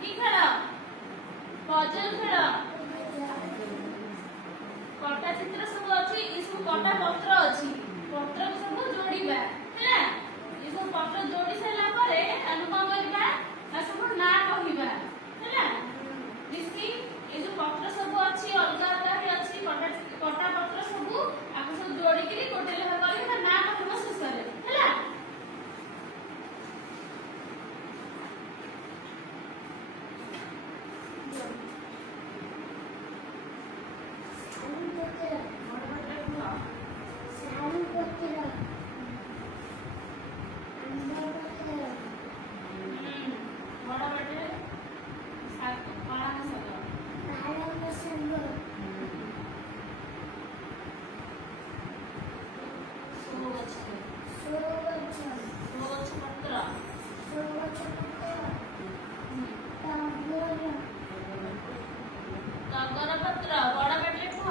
କି ଖେଳ ପଜଲ ଖେଳ କଟା ଚିତ୍ର ସବୁ ଅଛି ଏ ସବୁ କଟା ପତ୍ର ଅଛି ପତ୍ର ସବୁ ଯୋଡ଼ିବା ହେଲା ଏ ସବୁ ପତ୍ର ଯୋଡ଼ି ସାରିଲା ପରେ ଆମେ କଣ କରିବା ନା ସବୁ ନାଁ କହିବା ହେଲା ମିଶି ଏ ଯୋଉ ପତ୍ର ସବୁ ଅଛି ଅଲଗା ଅଲଗା ବି ଅଛି କଟା ପତ୍ର ସବୁ ଆକୁ ସବୁ ଯୋଡ଼ିକିରି ଗୋଟେ ଲେଖା କରିକି ତା ନାଁ କହିବ ଶେଷରେ ହେଲା ଟଗର ପତ୍ର ବଡ଼ ପାଟିରେ କୁହ